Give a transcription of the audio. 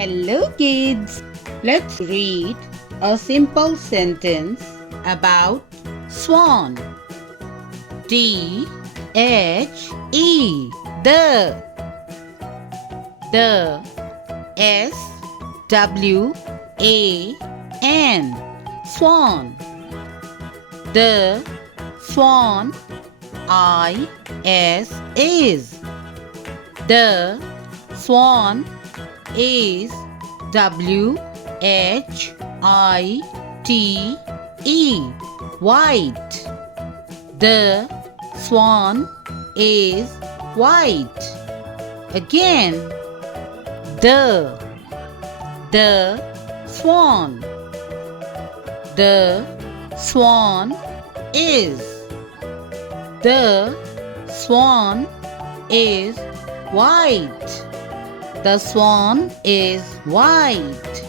Hello kids! Let's read a simple sentence about swan. D-H-E the S-W-A-N Swan. The swan is the swan is W-H-I-T-E white. The swan is white. Again, the swan. The swan is. The swan is white. The swan is white.